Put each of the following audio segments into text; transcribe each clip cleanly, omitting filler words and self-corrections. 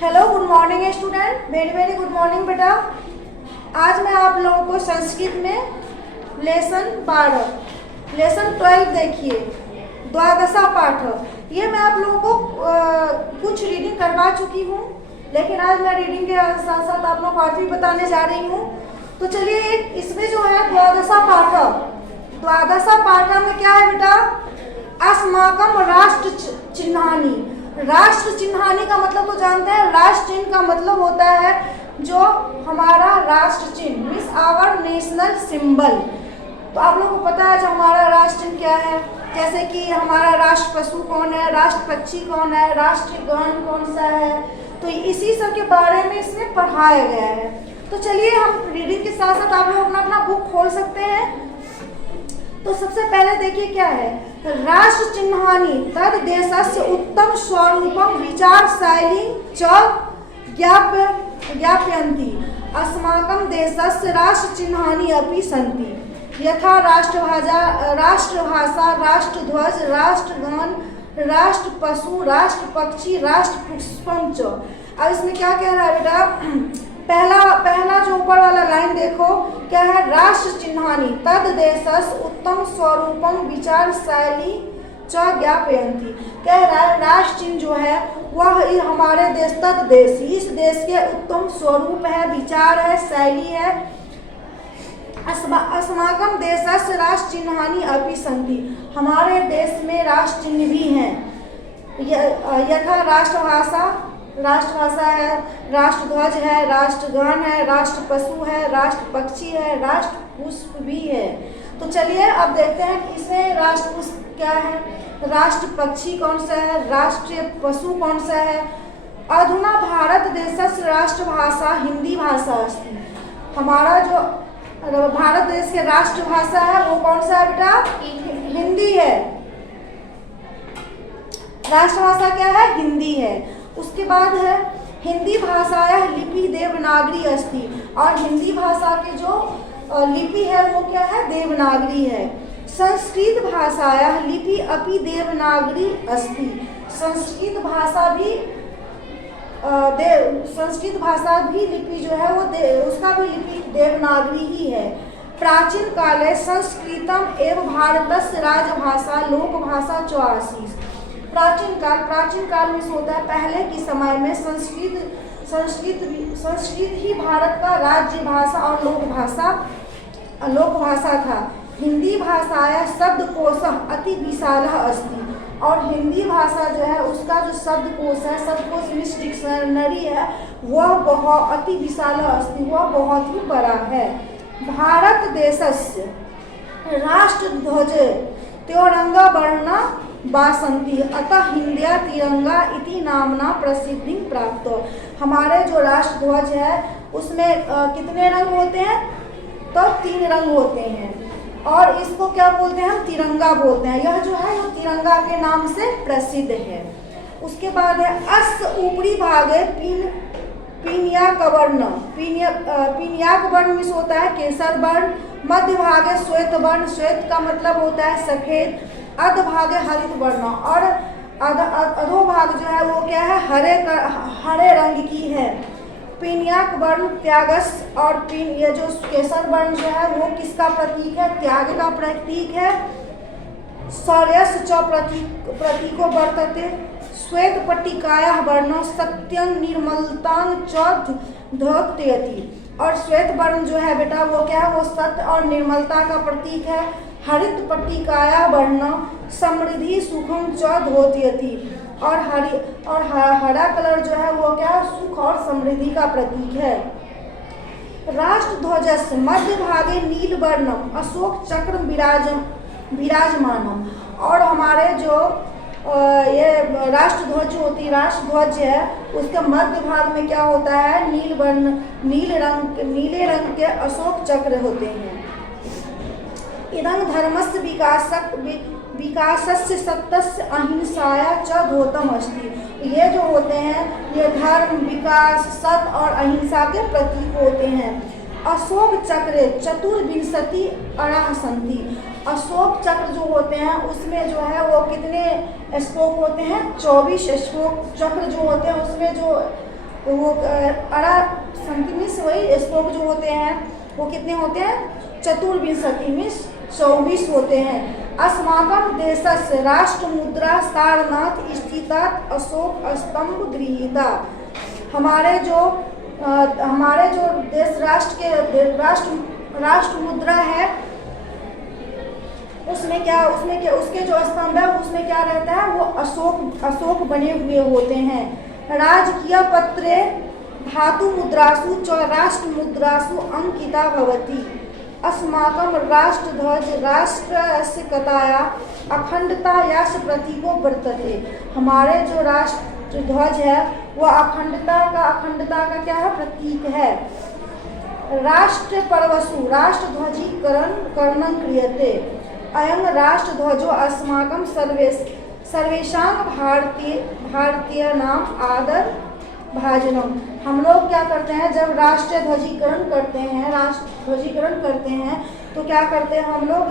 Hello, good morning student. Very very good morning बेटा। आज मैं आप लोगों को संस्कृत में लेसन 12 देखिए, द्वादशा पाठ। ये मैं आप लोगों को कुछ रीडिंग करवा चुकी हूँ, लेकिन आज मैं रीडिंग के साथ साथ आप लोगों को और भी बताने जा रही हूँ। तो चलिए, इसमें जो है द्वादशा पाठ में क्या है बेटा? अस्माकम राष्ट्र चिन्हानी। राष्ट्र चिन्हानी का मतलब तो जानते हैं, राष्ट्र चिन्ह का मतलब होता है जो हमारा राष्ट्र चिन्ह, मीन्स आवर नेशनल सिंबल। तो आप लोगों को पता है जो हमारा राष्ट्र चिन्ह क्या है, जैसे कि हमारा राष्ट्र पशु कौन है, राष्ट्र पक्षी कौन है, राष्ट्रीय गान कौन सा है। तो इसी सब के बारे में इसमें पढ़ाया गया है। तो चलिए, हम रीडिंग के साथ साथ आप लोग अपना अपना बुक खोल सकते हैं। तो सबसे पहले देखिए क्या है, राष्ट्र चिन्हानी तद देशस्य उत्तम स्वरूपम विचार शैली च ज्ञापयन्ति। अस्माकं देशस्य राष्ट्र चिन्हानि अपि सन्ति, यथा राष्ट्रभाषा, राष्ट्रध्वज, राष्ट्रगान, राष्ट्र पशु, राष्ट्र पक्षी, राष्ट्र पुष्पम च। अब इसमें क्या कह रहा है बेटा? पहला जो ऊपर वाला लाइन देखो क्या है, राष्ट्र चिन्हानी तद देशस उत्तम स्वरूपम विचार शैली च ज्ञापयन्ति। कह रहा है राष्ट्र चिन्ह जो है वह हमारे देश, तद देश, इस देश के उत्तम स्वरूप है, विचार है, शैली है। अस्माकम देशस्य राष्ट्र चिन्हानि अपि सन्ति। हमारे देश में राष्ट्र चिन्ह भी हैं, यथा राष्ट्रभाषा है, राष्ट्रध्वज है, राष्ट्रगान है, राष्ट्र पशु है, राष्ट्र पक्षी है, राष्ट्र पुष्प भी है। तो चलिए अब देखते हैं इसमें राष्ट्र पुष्प क्या है, राष्ट्र पक्षी कौन सा है, राष्ट्रीय पशु कौन सा है। अधुना भारत देशस्य राष्ट्रभाषा हिंदी भाषा अस्ति। हमारा जो भारत देश के राष्ट्रभाषा है वो कौन सा है बेटा? हिंदी है। राष्ट्रभाषा क्या है? हिंदी है। उसके बाद है हिंदी भाषाया लिपि देवनागरी अस्ति। और हिंदी भाषा की जो लिपि है वो क्या है? देवनागरी है। संस्कृत भाषाया लिपि अपि देवनागरी अस्ति। संस्कृत भाषा भी लिपि जो है वो उसका भी लिपि देवनागरी ही है। प्राचीन काले संस्कृतम एवं भारतस्य राजभाषा लोकभाषा च आसीत्। प्राचीन काल में होता है पहले के समय में संस्कृत ही भारत का राज्य भाषा और लोकभाषा था। हिंदी भाषाया शब्दकोश अति विशालः अस्ति। और हिंदी भाषा जो है उसका जो शब्दकोश मीन्स डिक्शनरी है वह बहुत अति विशाल अस्ति, वह बहुत ही बड़ा है। भारत देशस्य राष्ट्रध्वज त्योरंगा वर्णा बासंती, अतः हिंदिया तिरंगा इति नामना प्रसिद्धि प्राप्त। हमारे जो राष्ट्रध्वज है उसमें कितने रंग होते हैं? तो 3 रंग होते हैं, और इसको क्या बोलते हैं? हम तिरंगा बोलते हैं। यह जो है वो तिरंगा के नाम से प्रसिद्ध है। उसके बाद है अस ऊपरी भागे पीनियाक वर्ण। पीनियाक वर्ण में होता है केसर वर्ण। मध्य भागे श्वेत वर्ण, श्वेत का मतलब होता है सफेद। अधभाग हरित वर्ण, और अधोभाग जो है वो क्या है? हरे रंग की है। पीनियाक वर्ण त्यागस, और ये जो केसर वर्ण जो है वो किसका प्रतीक है? त्याग का प्रतीक है। शौर्यस्य च प्रतीको वर्तते। श्वेत पट्टिकायाः वर्ण सत्यं निर्मलतां च द्योतयति। और श्वेत वर्ण जो है बेटा वो क्या है? वो सत्य और निर्मलता का प्रतीक है। हरित पट्टिकाया वर्ण समृद्धि सुखम च द्योतयति। और हरा कलर जो है वो क्या? सुख और समृद्धि का प्रतीक है। राष्ट्रध्वजस्य मध्य भागे नील वर्णम अशोक चक्र विराजमानम। और हमारे जो ये राष्ट्रध्वज है उसके मध्य भाग में क्या होता है? नीले रंग के अशोक चक्र होते हैं। इदं धर्मस्य विकासस्य सत्यस्य अहिंसाया च धोतम अस्ति। ये जो होते हैं ये धर्म, विकास, सत्य और अहिंसा के प्रतीक होते हैं। अशोक चक्र चतुर्विंशति अराह संति। अशोक चक्र जो होते हैं उसमें जो है वो कितने स्पोक होते हैं? 24 स्पोक चक्र जो होते हैं उसमें जो वो अड़ा संतिमिस वही श्लोक जो होते हैं वो कितने होते हैं, चतुर्विंशतिमिस 24 होते हैं। अस्माकं देशस्य राष्ट्रमुद्रा सारनाथ स्थितात् अशोक स्तंभ गृहीता। हमारे जो देश राष्ट्र मुद्रा है उसमें उसके जो स्तंभ है उसमें क्या रहता है, वो अशोक बने हुए होते हैं। राजकीय पत्रे धातु मुद्रासु च राष्ट्र मुद्रासु अंकिता भवति। अस्माकं राष्ट्रध्वज राष्ट्रस्य कताया अखंडतायास प्रतीको वर्तते। हमारे जो राष्ट्रध्वज है वो अखंडता का क्या है, प्रतीक है। राष्ट्र पर्वसु राष्ट्रध्वजीकरण करणं क्रियते। अयं राष्ट्रध्वजो अस्माकं सर्वेषां भारतीयानां आदर भाजनम। हम लोग क्या करते हैं, जब राष्ट्रीय ध्वजीकरण करते हैं तो क्या करते हैं हम लोग,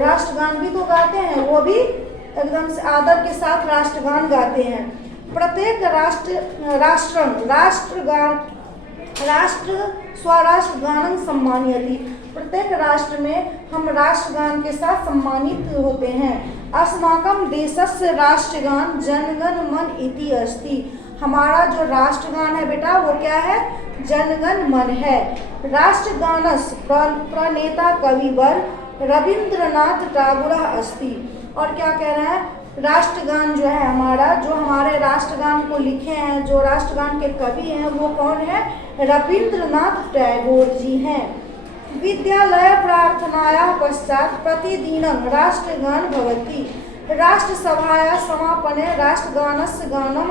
राष्ट्रगान भी तो गाते हैं, वो भी एकदम से आदर के साथ राष्ट्रगान गाते हैं। प्रत्येक राष्ट्र स्वराष्ट्रगानं सम्मानयति। प्रत्येक राष्ट्र में हम राष्ट्रगान के साथ सम्मानित होते हैं। अस्माकं देशस्य राष्ट्रगान जनगण मन इति अस्ति। हमारा जो राष्ट्रगान है बेटा वो क्या है, जनगण मन है। राष्ट्रगानस्य प्रणेता कविवर रविंद्रनाथ टैगोर अस्ति। और क्या कह रहे हैं, राष्ट्रगान जो है जो हमारे राष्ट्रगान को लिखे हैं, जो राष्ट्रगान के कवि हैं वो कौन है, रविंद्रनाथ टैगोर जी हैं। विद्यालय प्रार्थनाया पश्चात प्रतिदिनं राष्ट्रगान भवति। राष्ट्रसभाया समापने राष्ट्रगानस्य गानम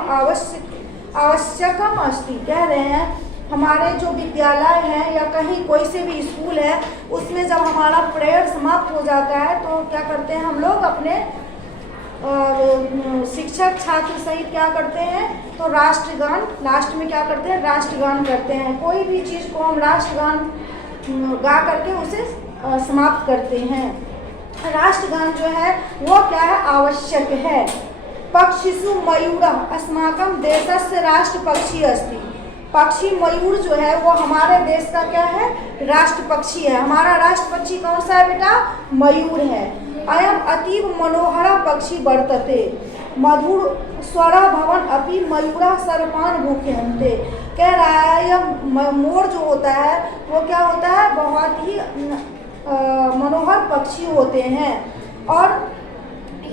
आवश्यकम अस्ति। कह रहे हैं हमारे जो विद्यालय है या कहीं कोई से भी स्कूल है उसमें जब हमारा प्रेयर समाप्त हो जाता है तो क्या करते हैं हम लोग, अपने शिक्षक छात्र सहित क्या करते हैं, तो राष्ट्रगान लास्ट में क्या करते हैं, राष्ट्रगान करते हैं। कोई भी चीज़ को हम राष्ट्रगान गा करके उसे समाप्त करते हैं। राष्ट्रगान जो है वो क्या है, आवश्यक है। पक्षिषु मयूरः अस्माकं देशस्य राष्ट्र पक्षी अस्ति। पक्षी मयूर जो है वो हमारे देश का क्या है, राष्ट्र पक्षी है। हमारा राष्ट्र पक्षी कौन सा है बेटा, मयूर है। अयम अतीव मनोहरा पक्षी वर्तते मधुर स्वरा भवन अपि मयूरा सर्पान भूख्यन्ते। कह रहा है यह मोर जो होता है वो क्या होता है, बहुत ही मनोहर पक्षी होते हैं और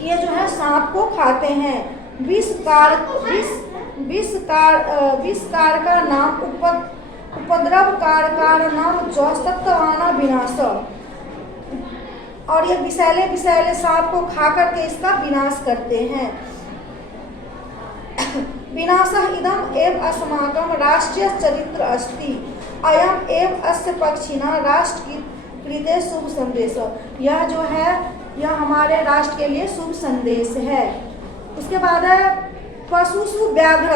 ये जो है सांप को खाते हैं। विष कार का नाम उपद्रव कार नाम सत्यवाना विनाश। और ये विषैले सांप को खा करके इसका विनाश करते हैं। विनाशः इदम एव अस्माकं राष्ट्रीय चरित्र अस्ति। अयम एव अस्य पक्षिणा राष्ट्र कृते शुभ संदेश। यह जो है यह हमारे राष्ट्र के लिए शुभ संदेश है। उसके बाद है पशुषु व्याघ्र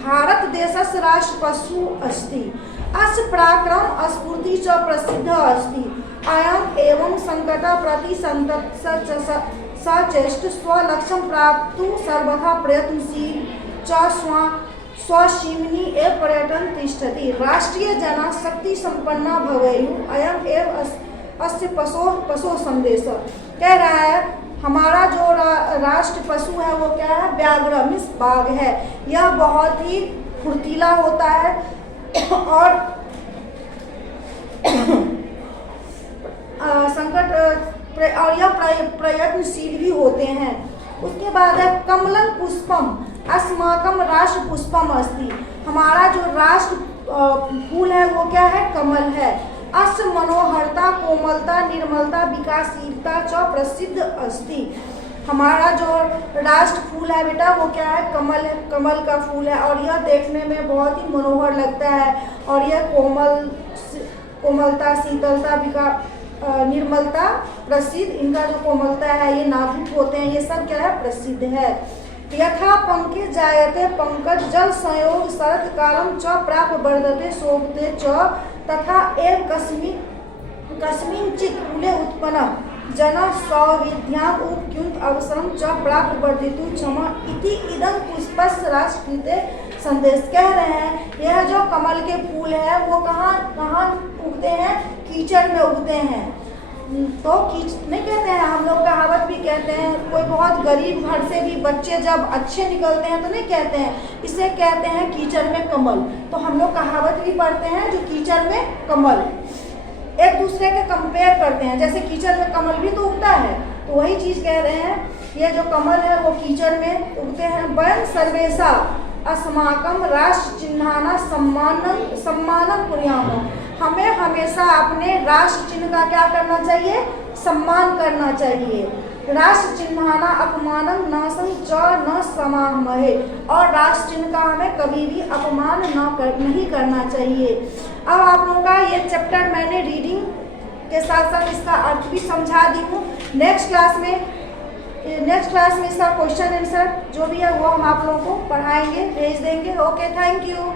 भारत देशस्य राष्ट्र पशु अस्ति। अस्य पराक्रम स्फूर्ति च प्रसिद्ध अस्ति। अयम एवं संकट प्रति सचेष्ट स्वलक्ष्यं प्राप्तुं सर्वथा प्रयत्नशील च स्वसीम्नि एव पर्यटन तिष्ठति। राष्ट्रीय जना शक्ति संपन्ना भवेयुः। अयम एव अस्य पशो संदेश। कह रहा है हमारा जो राष्ट्र पशु है वो क्या है, व्याघ्र मीन्स बाघ है। यह बहुत ही फुर्तीला होता है और और यह प्रयत्नशील भी होते हैं। उसके बाद है कमलं पुष्पम अस्माकं राष्ट्र पुष्पम अस्ति। हमारा जो राष्ट्र फूल है वो क्या है, कमल है। अस्य मनोहरता कोमलता निर्मलता विकासशीलता च प्रसिद्ध अस्ति। हमारा जो राष्ट्र फूल है बेटा वो क्या है, कमल का फूल है और यह देखने में बहुत ही मनोहर लगता है और यह कोमलता शीतलता निर्मलता प्रसिद्ध, इनका जो कोमलता है ये नाजुक होते हैं, ये सब क्या है, प्रसिद्ध है। यथा पंके जायते पंकज जल संयोग शरत कालम च प्राप्त वर्धते शोभते च तथा एव कस्मिंचित् मूले उत्पन्न जन सौविध्याम् उपयुक्त अवसरम च प्राप्त वर्धितु क्षमा इति इदं पुष्पस्य राष्ट्रकृते संदेश। कह रहे हैं यह जो कमल के फूल है वो कहाँ कहाँ उगते हैं, कीचड़ में उगते हैं। तो नहीं कहते हैं, हम लोग कहावत भी कहते हैं, कोई बहुत गरीब घर से भी बच्चे जब अच्छे निकलते हैं तो नहीं कहते हैं, इसे कहते हैं कीचड़ में कमल। तो हम लोग कहावत भी पढ़ते हैं जो कीचड़ में कमल, एक दूसरे के कंपेयर करते हैं, जैसे कीचड़ में कमल भी तो उगता है, तो वही चीज़ कह रहे हैं, ये जो कमल है वो कीचड़ में उगते हैं। वयं सर्वेशा अस्माकं राष्ट्र चिन्हाना सम्मानम कुर्यामः। हमें हमेशा अपने राष्ट्र चिन्ह का क्या करना चाहिए, सम्मान करना चाहिए। राष्ट्र चिन्हाना अपमानम नासं च न समामहे, और राष्ट्र चिन्ह का हमें कभी भी अपमान नहीं करना चाहिए। अब आप लोगों का ये चैप्टर मैंने रीडिंग के साथ साथ इसका अर्थ भी समझा दी हूँ। नेक्स्ट क्लास में इसका क्वेश्चन आंसर जो भी है वो हम आप लोगों को पढ़ाएंगे, भेज देंगे। Okay, thank you.